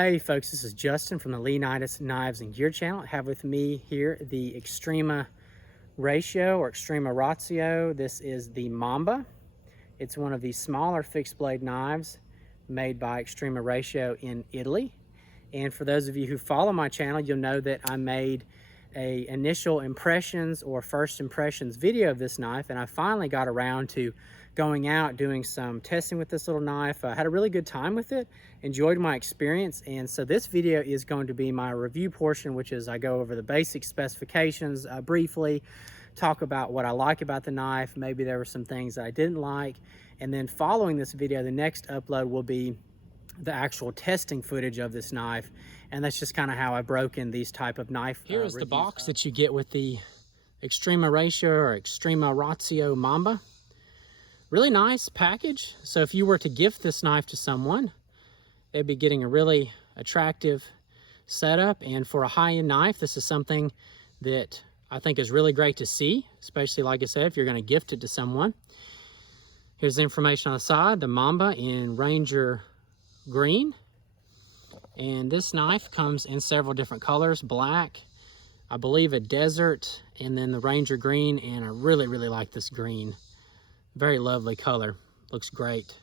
Hey folks, this is Justin from the Leonidas Knives and Gear channel. I have with me here the Extrema Ratio or Extrema Ratio. This is the Mamba. It's one of the smaller fixed blade knives made by Extrema Ratio in Italy. And for those of you who follow my channel, you'll know that I made a initial impressions or first impressions video of this knife, and I finally got around to going out doing some testing with this little knife. I had a really good time with it, enjoyed my experience, and so this video is going to be my review portion, which is I go over the basic specifications briefly, talk about what I like about the knife, maybe there were some things that I didn't like, and then following this video, the next upload will be the actual testing footage of this knife, and that's just kind of how I broke in these type of knife Here is the box that you get with the Extrema Ratio or Extrema Ratio Mamba. Really nice package. So if you were to gift this knife to someone, they'd be getting a really attractive setup, and for a high-end knife, this is something that I think is really great to see, especially like I said, if you're going to gift it to someone. Here's the information on the side, the Mamba in Ranger green, and this knife comes in several different colors: black, I believe a desert, and then the Ranger green. And I really like this green. Very lovely color, looks great.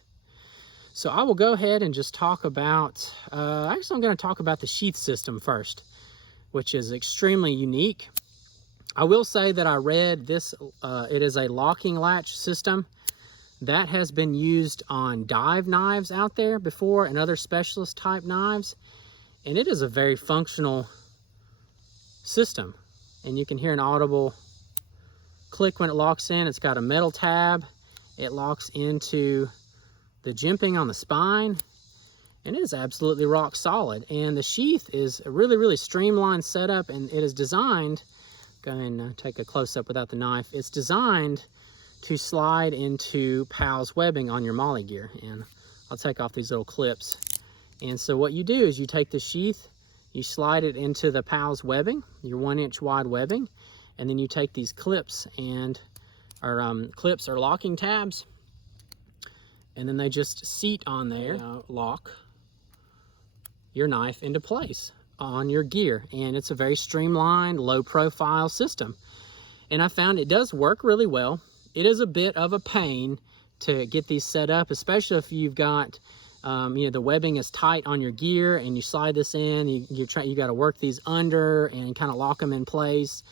So I will go ahead and just talk about actually I'm going to talk about the sheath system first, which is extremely unique. I will say that I read this it is a locking latch system that has been used on dive knives out there before and other specialist type knives, and it is a very functional system, and you can hear an audible click when it locks in. It's got a metal tab, it locks into the jimping on the spine, and it is absolutely rock solid. And the sheath is a really streamlined setup, and it is designed, go ahead and take a close-up without the knife, it's designed to slide into PALS webbing on your molly gear. And I'll take off these little clips. And so what you do is you take the sheath, you slide it into the PALS webbing, your 1-inch wide webbing, and then you take these clips and clips are locking tabs, and then they just seat on there, lock your knife into place on your gear. And it's a very streamlined, low profile system, and I found it does work really well. It is a bit of a pain to get these set up, especially if you've got, you know, the webbing is tight on your gear and you slide this in, you got to work these under and kind of lock them in place.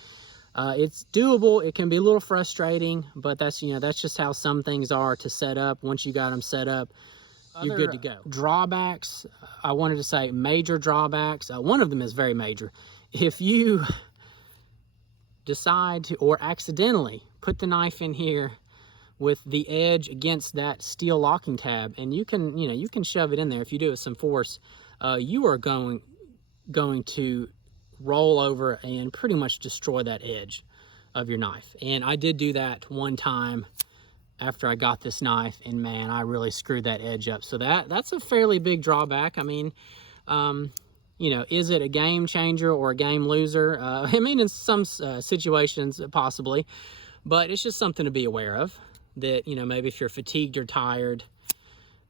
It's doable. It can be a little frustrating, but that's, you know, that's just how some things are to set up. Once you got them set up, you're good to go. Drawbacks, I wanted to say major drawbacks. One of them is very major. If you decide to, or accidentally put the knife in here with the edge against that steel locking tab, and you can, you know, you can shove it in there. If you do it with some force, you are going to roll over and pretty much destroy that edge of your knife. And I did do that one time after I got this knife, and man, I really screwed that edge up. So that's a fairly big drawback. I mean, you know, is it a game changer or a game loser? I mean, in some situations, possibly, but it's just something to be aware of, that, you know, maybe if you're fatigued or tired,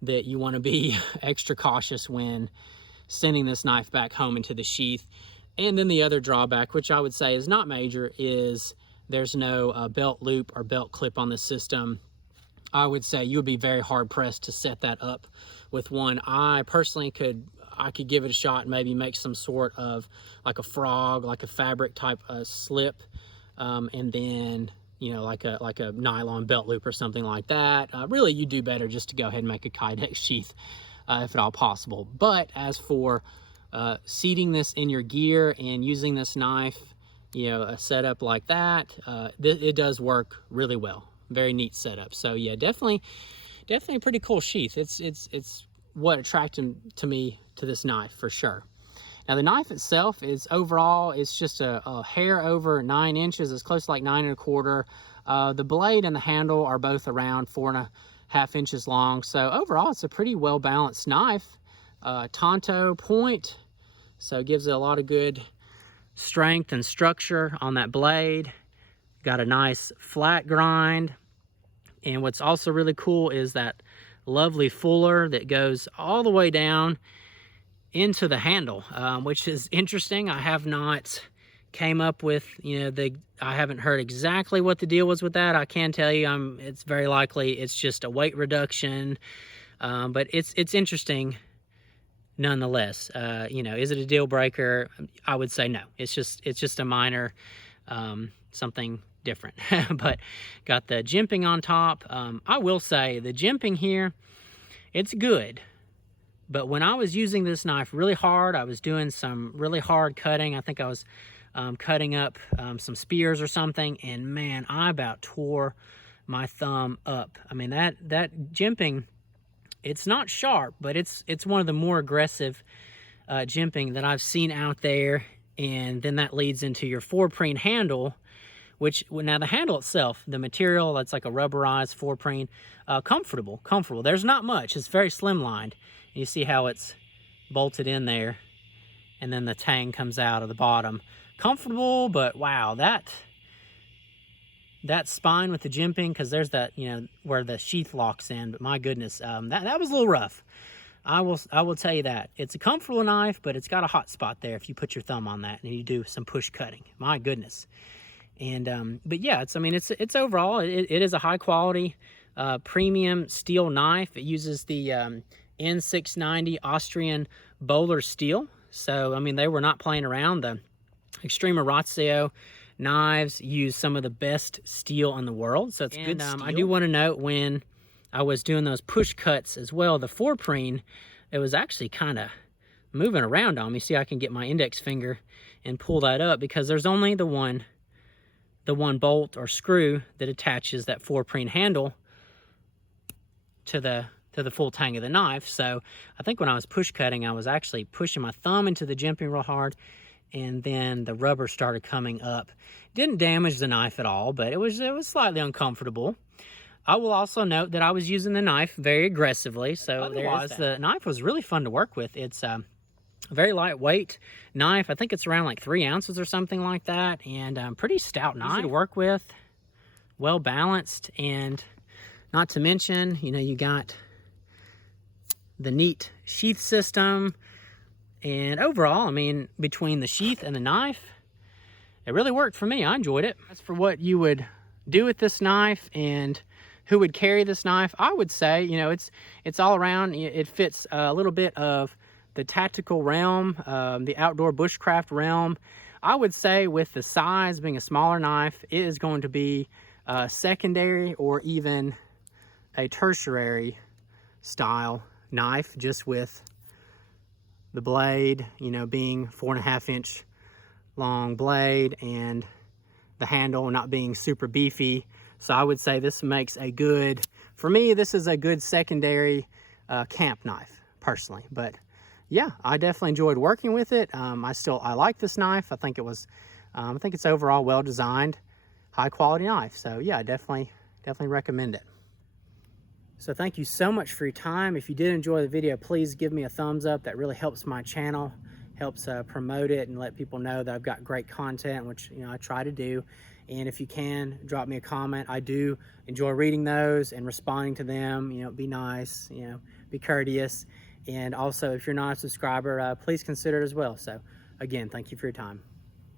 that you want to be extra cautious when sending this knife back home into the sheath. And then the other drawback, which I would say is not major, is there's no belt loop or belt clip on the system. I would say you would be very hard pressed to set that up with one. I personally could give it a shot and maybe make some sort of like a frog, like a fabric type slip, and then, you know, like a nylon belt loop or something like that. Really, you do better just to go ahead and make a Kydex sheath if at all possible. But as for seating this in your gear and using this knife, you know, a setup like that, it does work really well. Very neat setup. So yeah, definitely a pretty cool sheath. It's what attracted to me to this knife for sure. Now the knife itself is overall, it's just a hair over 9 inches. It's close to like 9 1/4. The blade and the handle are both around 4.5 inches long. So overall, it's a pretty well balanced knife. Tonto point, so it gives it a lot of good strength and structure on that blade. Got a nice flat grind, and what's also really cool is that lovely fuller that goes all the way down into the handle, which is interesting. I have not came up with, I haven't heard exactly what the deal was with that. I can tell you, it's very likely it's just a weight reduction, but it's interesting nonetheless. Is it a deal breaker? I would say no. It's just a minor, something different. But got the jimping on top. I will say the jimping here, it's good. But when I was using this knife really hard, I was doing some really hard cutting. I think I was cutting up some spears or something, and man, I about tore my thumb up. I mean, that jimping, it's not sharp, but it's one of the more aggressive jimping that I've seen out there. And then that leads into your 4-preen handle, which, now the handle itself, the material, that's like a rubberized 4-preen, comfortable. There's not much. It's very slimlined. You see how it's bolted in there, and then the tang comes out of the bottom. Comfortable, but wow, that spine with the jimping, because there's that, where the sheath locks in, but my goodness, that was a little rough. I will tell you that. It's a comfortable knife, but it's got a hot spot there if you put your thumb on that and you do some push cutting. My goodness. And but yeah, it's overall, it is a high quality premium steel knife. It uses the N690 Austrian Bowler steel. So they were not playing around. The Extrema Ratio knives use some of the best steel in the world, so it's good steel. I do want to note, when I was doing those push cuts as well, the 4-preen, it was actually kind of moving around on me. See, I can get my index finger and pull that up, because there's only the one bolt or screw that attaches that 4-preen handle to the full tang of the knife. So I think when I was push cutting, I was actually pushing my thumb into the jimping real hard, and then the rubber started coming up. Didn't damage the knife at all, but it was slightly uncomfortable. I will also note that I was using the knife very aggressively, so the knife was really fun to work with. It's a very lightweight knife. I think it's around like 3 ounces or something like that, and pretty stout knife. Easy to work with, well balanced, and not to mention, you got the neat sheath system. And overall, between the sheath and the knife, it really worked for me. I enjoyed it. As for what you would do with this knife and who would carry this knife, I would say, it's all around. It fits a little bit of the tactical realm, the outdoor bushcraft realm. I would say, with the size being a smaller knife, it is going to be a secondary or even a tertiary style knife, just with the blade, being 4.5-inch long blade, and the handle not being super beefy. So I would say this makes for me, this is a good secondary camp knife, personally. But yeah, I definitely enjoyed working with it. I like this knife. I think it's overall well designed, high quality knife. So yeah, I definitely recommend it. So thank you so much for your time. If you did enjoy the video, please give me a thumbs up. That really helps my channel, helps promote it and let people know that I've got great content, which I try to do. And if you can, drop me a comment. I do enjoy reading those and responding to them. Be nice, be courteous. And also, if you're not a subscriber, please consider it as well. So again, thank you for your time.